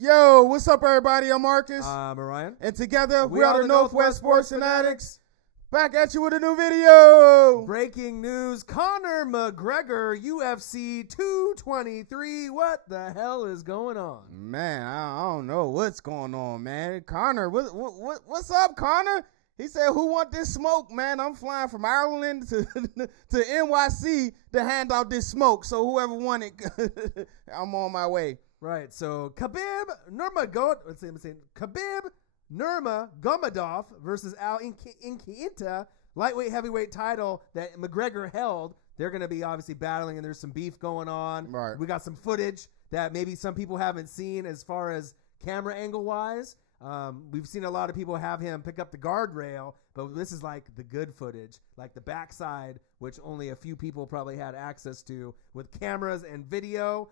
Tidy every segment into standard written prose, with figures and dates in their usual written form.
Yo, what's up, everybody? I'm Marcus. I'm Orion. And together, we are the Northwest Sports Fanatics. Back at you with a new video. Breaking news, Conor McGregor, UFC 223. What the hell is going on? Man, I don't know what's going on, man. Conor, what's up, Conor? He said, who want this smoke, man? I'm flying from Ireland to NYC to hand out this smoke. So whoever want it, I'm on my way. Right, so Khabib Nurmagomedov versus Al Inkiita, lightweight heavyweight title that McGregor held. They're going to be obviously battling, and there's some beef going on. Right. We got some footage that maybe some people haven't seen as far as camera angle wise. We've seen a lot of people have him pick up the guardrail, but this is like the good footage, like the backside, which only a few people probably had access to with cameras and video.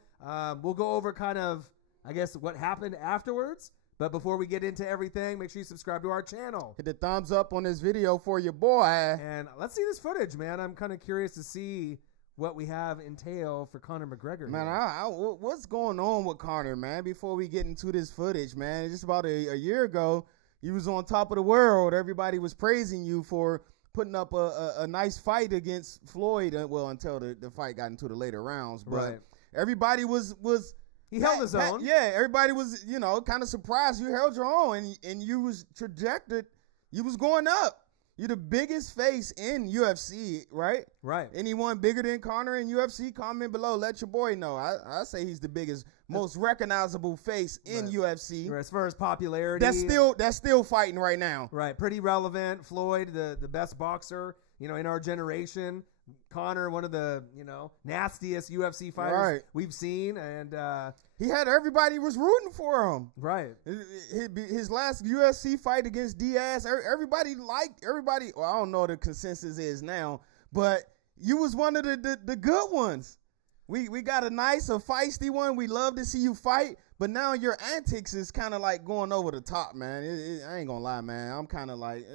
We'll go over kind of, I guess, what happened afterwards. But before we get into everything, make sure you subscribe to our channel. Hit the thumbs up on this video for your boy. And let's see this footage, man. I'm kind of curious to see what we have entail for Conor McGregor. Man, what's going on with Conor, man? Before we get into this footage, man, just about a year ago, you was on top of the world. Everybody was praising you for putting up a nice fight against Floyd. Well, until the fight got into the later rounds, but right. Everybody was he held his own. Yeah, everybody was kind of surprised you held your own, and you was trajected. You was going up. You're the biggest face in UFC, right? Right. Anyone bigger than Conor in UFC? Comment below. Let your boy know. I say he's the biggest, most recognizable face in UFC. Right. As far as popularity, that's still fighting right now. Right. Pretty relevant. Floyd, the best boxer, in our generation. Conor, one of the nastiest UFC fighters we've seen, and he had everybody was rooting for him. Right. His last UFC fight against Diaz, everybody. Well, I don't know what the consensus is now, but you was one of the good ones. We got a nice, feisty one. We love to see you fight, but now your antics is kind of like going over the top, man. I ain't gonna lie, man. I'm kind of like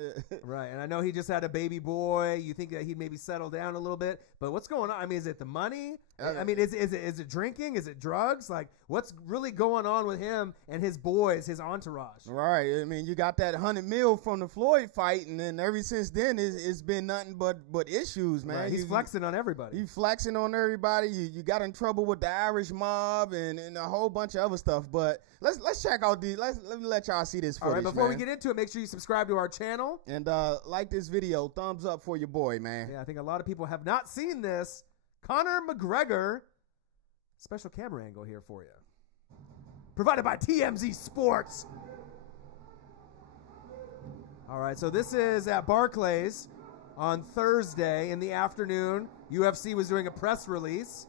right. And I know he just had a baby boy. You think that he'd maybe settle down a little bit, but what's going on? I mean, is it the money? I mean, is it drinking? Is it drugs? Like, what's really going on with him and his boys, his entourage? Right. I mean, you got that $100 million from the Floyd fight, and then ever since then, it's been nothing but issues, man. Right. He's flexing on everybody. You flexing on everybody. You got in trouble with the Irish mob and a whole bunch of other stuff. But let's check out these. Let me let y'all see this footage. All right. Before we get into it, make sure you subscribe to our channel and like this video. Thumbs up for your boy, man. Yeah, I think a lot of people have not seen this. Conor McGregor, special camera angle here for you. Provided by TMZ Sports. All right, so this is at Barclays on Thursday in the afternoon. UFC was doing a press release,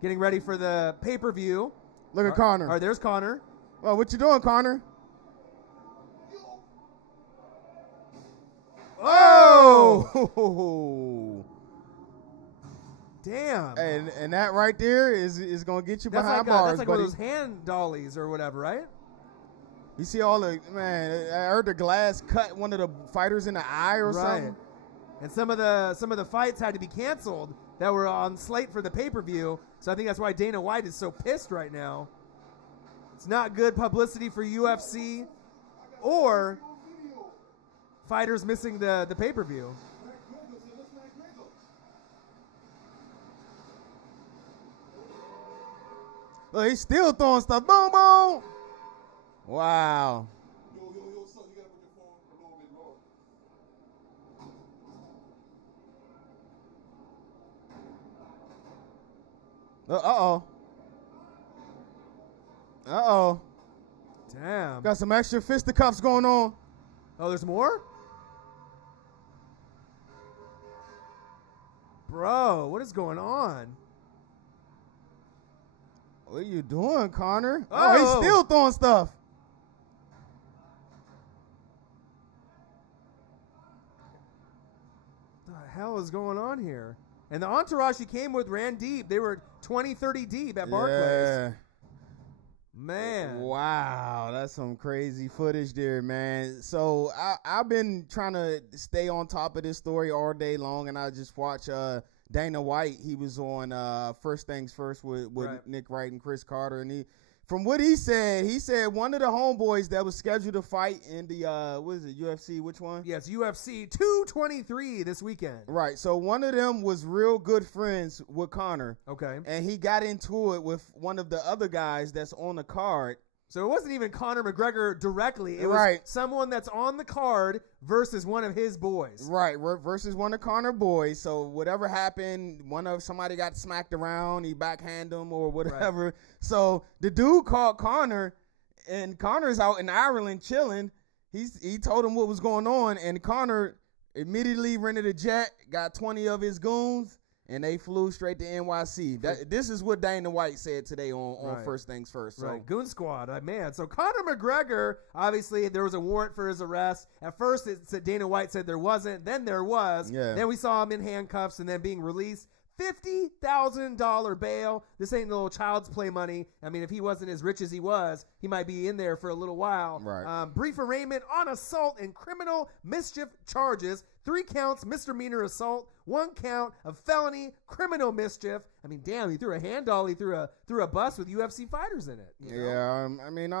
getting ready for the pay-per-view. Look at Conor. All right, there's Conor. Well, what you doing, Conor? Oh! Damn. And that right there is going to get you behind bars, That's like buddy. one of those hand dollies or whatever, right? You see all the, man, I heard the glass cut one of the fighters in the eye or something. And some of the fights had to be canceled that were on slate for the pay-per-view. So I think that's why Dana White is so pissed right now. It's not good publicity for UFC or fighters missing the pay-per-view. Look, he's still throwing stuff. Boom, boom. Wow. Yo, son, you gotta put your phone a little bit lower. Uh-oh. Uh-oh. Damn. Got some extra fisticuffs going on. Oh, there's more? Bro, what is going on? What are you doing, Conor? Oh, he's still throwing stuff. What the hell is going on here? And the entourage he came with ran deep. They were 20, 30 deep at Barclays. Yeah. Man. Wow, that's some crazy footage there, man. So I've been trying to stay on top of this story all day long, and I just watched Dana White. He was on First Things First with Nick Wright and Chris Carter, and he from what he said one of the homeboys that was scheduled to fight in the what is it, UFC? Which one? Yes, UFC 223 this weekend. Right. So one of them was real good friends with Conor. Okay. And he got into it with one of the other guys that's on the card. So it wasn't even Conor McGregor directly. It was Right. someone that's on the card versus one of his boys. Right, versus one of Conor boys. So whatever happened, somebody got smacked around, he backhand him or whatever. Right. So the dude called Conor, and Conor's out in Ireland chilling. He told him what was going on, and Conor immediately rented a jet, got 20 of his goons, and they flew straight to NYC. This is what Dana White said today on First Things First. So. Right, Goon Squad, man. So Conor McGregor, obviously there was a warrant for his arrest. At first it said Dana White said there wasn't. Then there was. Yeah. Then we saw him in handcuffs and then being released. $50,000 bail. This ain't no child's play money. I mean, if he wasn't as rich as he was, he might be in there for a little while. Right. Brief arraignment on assault and criminal mischief charges. 3 counts misdemeanor assault. 1 count of felony criminal mischief. I mean, damn, he threw a hand dolly through a bus with UFC fighters in it. You know? Yeah, I mean,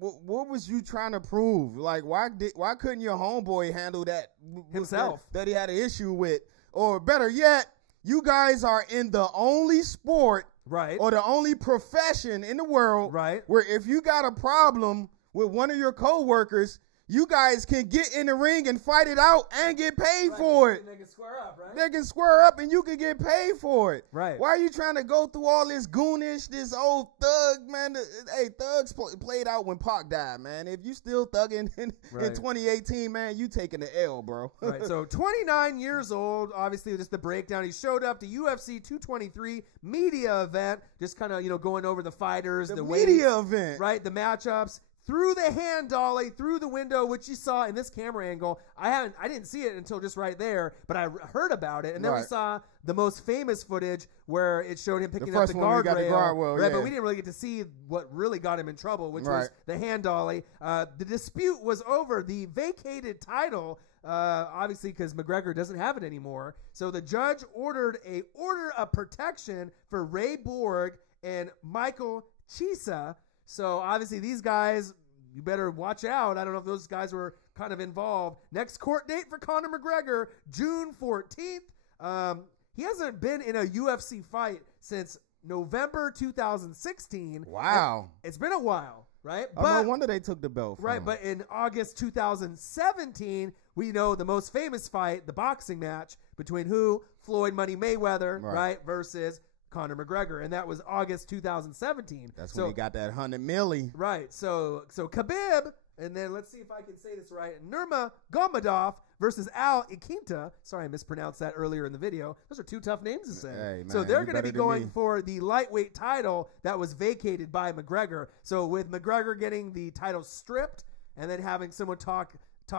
what was you trying to prove? Like, why couldn't your homeboy handle that himself? That he had an issue with, or better yet, you guys are in the only sport, right, or the only profession in the world, right, where if you got a problem with one of your coworkers, you guys can get in the ring and fight it out and get paid for it. They can square up, right? They can square up and you can get paid for it. Right. Why are you trying to go through all this goonish, this old thug, man? Hey, thugs played out when Pac died, man. If you still thugging in 2018, man, you taking the L, bro. Right. So 29 years old, obviously just the breakdown. He showed up to UFC 223 media event, just kind of, going over the fighters, the weights, media event. Right, the matchups. Through the hand dolly, through the window, which you saw in this camera angle. I didn't see it until just right there, but I heard about it. And then we saw the most famous footage where it showed him picking up the guardrail. Right, but we didn't really get to see what really got him in trouble, which was the hand dolly. The dispute was over the vacated title, obviously because McGregor doesn't have it anymore. So the judge ordered a order of protection for Ray Borg and Michael Chiesa. So, obviously, these guys, you better watch out. I don't know if those guys were kind of involved. Next court date for Conor McGregor, June 14th. He hasn't been in a UFC fight since November 2016. Wow. It's been a while, right? No wonder they took the belt from him. But in August 2017, we know the most famous fight, the boxing match, between who? Floyd Money Mayweather, right, versus Conor McGregor, and that was August 2017. That's when he got that 100 milli. Right. So Khabib, and then let's see if I can say this right. Nurmagomedov versus Al Iaquinta. Sorry, I mispronounced that earlier in the video. Those are 2 tough names to say. Hey, man, so they're going to be going for the lightweight title that was vacated by McGregor. So with McGregor getting the title stripped and then having someone talk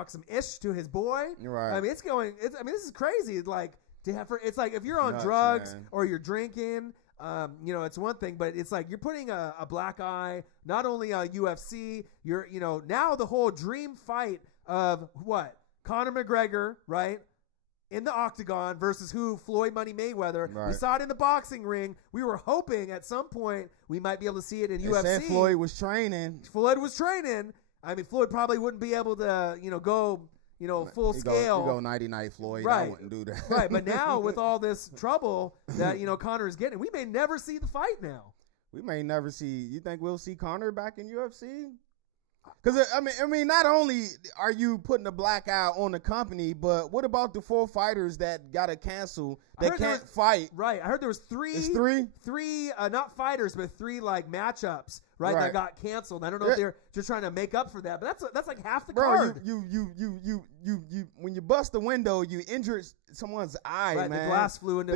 some ish to his boy. Right. I mean, this is crazy. It's like if you're on drugs, man, or you're drinking, it's one thing, but it's like you're putting a black eye not only on UFC, now the whole dream fight of what? Conor McGregor, right? In the octagon versus who? Floyd Money Mayweather. Right. We saw it in the boxing ring. We were hoping at some point we might be able to see it in UFC. Said Floyd was training. I mean, Floyd probably wouldn't be able to, go full scale. You go 90-night Floyd. Right. I wouldn't do that. Right, but now with all this trouble that, Conor is getting, we may never see the fight now. We may never see. You think we'll see Conor back in UFC? Because, I mean, not only are you putting a black eye on the company, but what about the 4 fighters that got to cancel that can't fight? Right. I heard there was 3. It's 3? 3, not fighters, but 3, like, matchups, right, that got canceled. I don't know if they're just trying to make up for that, but that's like half the card. You when you bust the window, you injured someone's eye, man. The glass flew into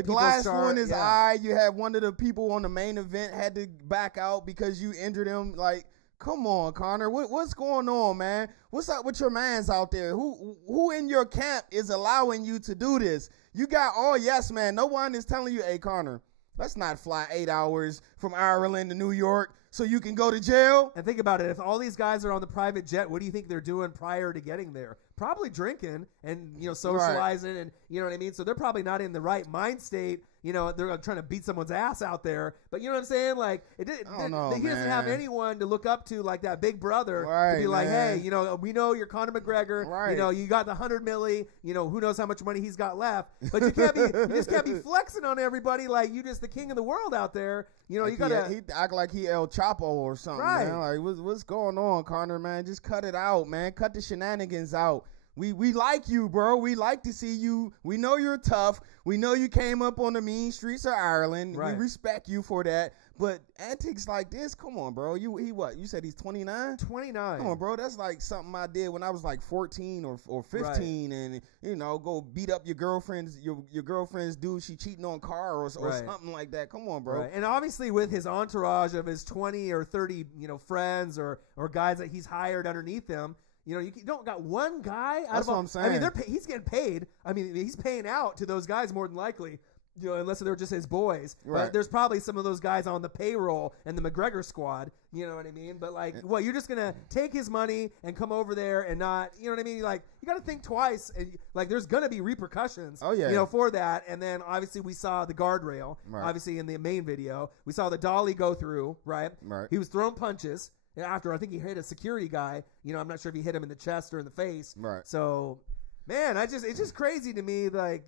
his eye. You had one of the people on the main event had to back out because you injured him, like. Come on, Conor. What's going on, man? What's up with your mans out there? Who in your camp is allowing you to do this? You got all yes, man. No one is telling you, hey, Conor, let's not fly 8 hours from Ireland to New York so you can go to jail. And think about it. If all these guys are on the private jet, what do you think they're doing prior to getting there? Probably drinking and, socializing and, you know what I mean? So they're probably not in the right mind state they're trying to beat someone's ass out there. But you know what I'm saying? Like, he doesn't have anyone to look up to like that big brother to be like, hey, we know you're Conor McGregor. Right. You got the 100 milli. Who knows how much money he's got left? But you just can't be flexing on everybody like you just the king of the world out there. Like you gotta he act like he El Chapo or something, right. man. Like what's going on, Conor, man? Just cut it out, man. Cut the shenanigans out. We like you, bro. We like to see you. We know you're tough. We know you came up on the mean streets of Ireland. Right. We respect you for that. But antics like this, come on, bro. He what? You said he's 29? 29. Come on, bro. That's like something I did when I was like 14 or 15, right. And go beat up your girlfriend's dude she cheating on car or right. something like that. Come on, bro. Right. And obviously with his entourage of his 20 or 30, friends or guys that he's hired underneath him. You don't got one guy. That's what I'm saying. He's getting paid. He's paying out to those guys more than likely. Unless they're just his boys. Right. But there's probably some of those guys on the payroll and the McGregor squad. You know what I mean? But you're just gonna take his money and come over there and not. You know what I mean? Like, you got to think twice. And there's gonna be repercussions. Oh yeah. For that. And then obviously we saw the guardrail. Right. Obviously in the main video, we saw the dolly go through. Right. Right. He was throwing punches. After I think he hit a security guy, I'm not sure if he hit him in the chest or in the face. Right. So, man, it's just crazy to me. Like,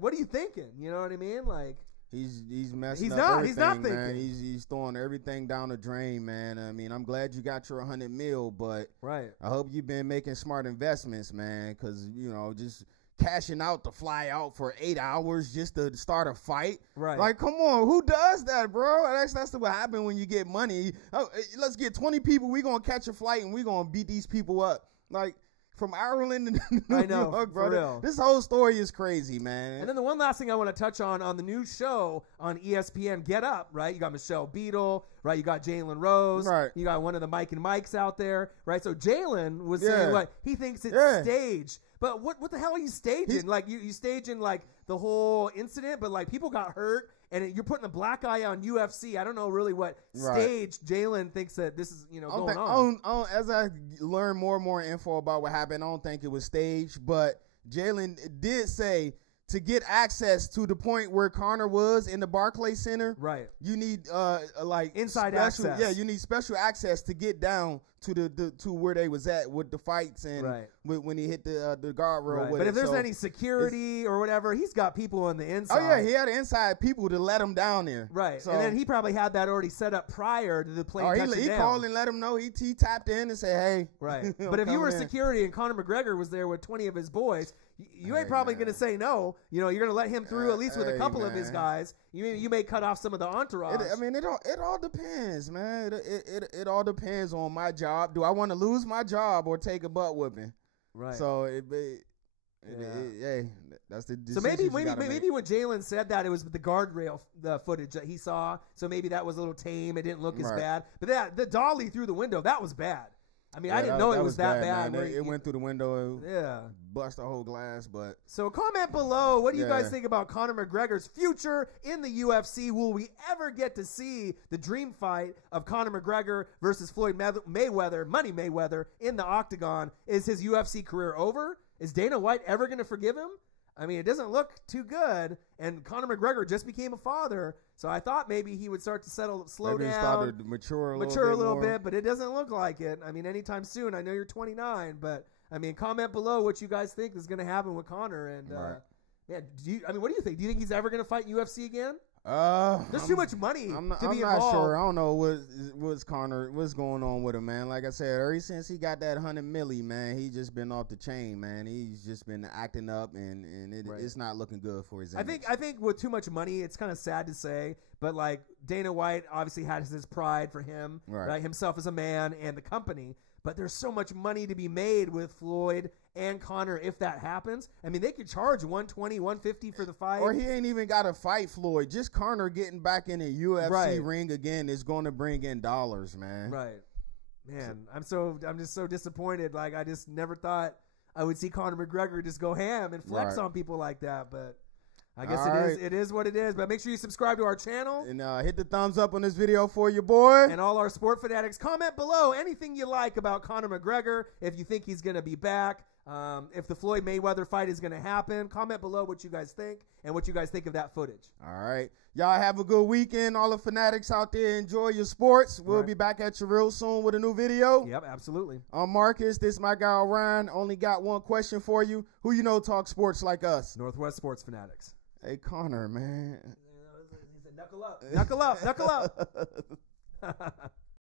what are you thinking? You know what I mean? Like, he's messing up everything, he's not thinking. Man. He's throwing everything down the drain, man. I'm glad you got your 100 mil, but right. I hope you've been making smart investments, man, because just cashing out to fly out for 8 hours just to start a fight. Right. Like, come on, who does that, bro? That's what happens when you get money. Oh, let's get 20 people. We're going to catch a flight and we're going to beat these people up. Like, from Ireland to New York, bro. For real. This whole story is crazy, man. And then the one last thing I want to touch on the new show on ESPN, Get Up, right? You got Michelle Beadle, right? You got Jalen Rose. Right. You got one of the Mike and Mikes out there, right? So Jalen was saying what he thinks it's staged. But what the hell are you staging? You staging the whole incident, but people got hurt, and you're putting a black eye on UFC. I don't know really what stage Jalen thinks that this is going on. As I learn more and more info about what happened, I don't think it was staged, but Jalen did say to get access to the point where Conor was in the Barclays Center, right? You need inside special, access. Yeah, you need special access to get down to to where they was at with the fights and when he hit the guardrail. Right. With but it. if there's any security or whatever, he's got people on the inside. Oh yeah, he had inside people to let him down there. Right. So, and then he probably had that already set up prior to the plane touching he down. called and let him know. He tapped in and said, "Hey." Right. But if you were security and Conor McGregor was there with 20 of his boys, you ain't probably going to say no. You're going to let him through at least with a couple of his guys. You may cut off some of the entourage. It all depends, man. It all depends on my job. Do I want to lose my job or take a butt whipping? Right. So that's the decision. So maybe when Jalen said that, it was the guardrail footage that he saw. So maybe that was a little tame. It didn't look as bad. But the dolly through the window, that was bad. I didn't know it was that bad. It went through the window. Bust the whole glass. But so comment below. What do you guys think about Conor McGregor's future in the UFC? Will we ever get to see the dream fight of Conor McGregor versus Floyd Mayweather, Money Mayweather, in the octagon? Is his UFC career over? Is Dana White ever going to forgive him? It doesn't look too good. And Conor McGregor just became a father, so I thought maybe he would start to slow down, started to mature a little bit, but it doesn't look like it. anytime soon. I know you're 29, but comment below what you guys think is going to happen with Conor. And what do you think? Do you think he's ever going to fight UFC again? There's too much money to be involved. I'm not sure. I don't know what's going on with him, man. Like I said, ever since he got that 100 milli, man, he's just been off the chain, man. He's just been acting up, and it's not looking good for his image. I think with too much money, it's kind of sad to say, but Dana White obviously has his pride for him, right? Himself as a man and the company. But there's so much money to be made with Floyd and Conor if that happens. They could charge $120, $150 for the fight. Or he ain't even got to fight Floyd. Just Conor getting back in a UFC ring again is going to bring in dollars, man. Right. Man, I'm just so disappointed. I just never thought I would see Conor McGregor just go ham and flex on people like that. But I guess it is what it is. But make sure you subscribe to our channel. And hit the thumbs up on this video for your boy. And all our sport fanatics, comment below anything you like about Conor McGregor. If you think he's going to be back. If the Floyd Mayweather fight is going to happen, comment below what you guys think and what you guys think of that footage. All right. Y'all have a good weekend. All the fanatics out there, enjoy your sports. We'll be back at you real soon with a new video. Yep, absolutely. I'm Marcus. This is my guy, Ryan. Only got one question for you. Who you know talk sports like us? Northwest Sports Fanatics. Hey, Connor, man. He said, knuckle up. Knuckle up. Knuckle up.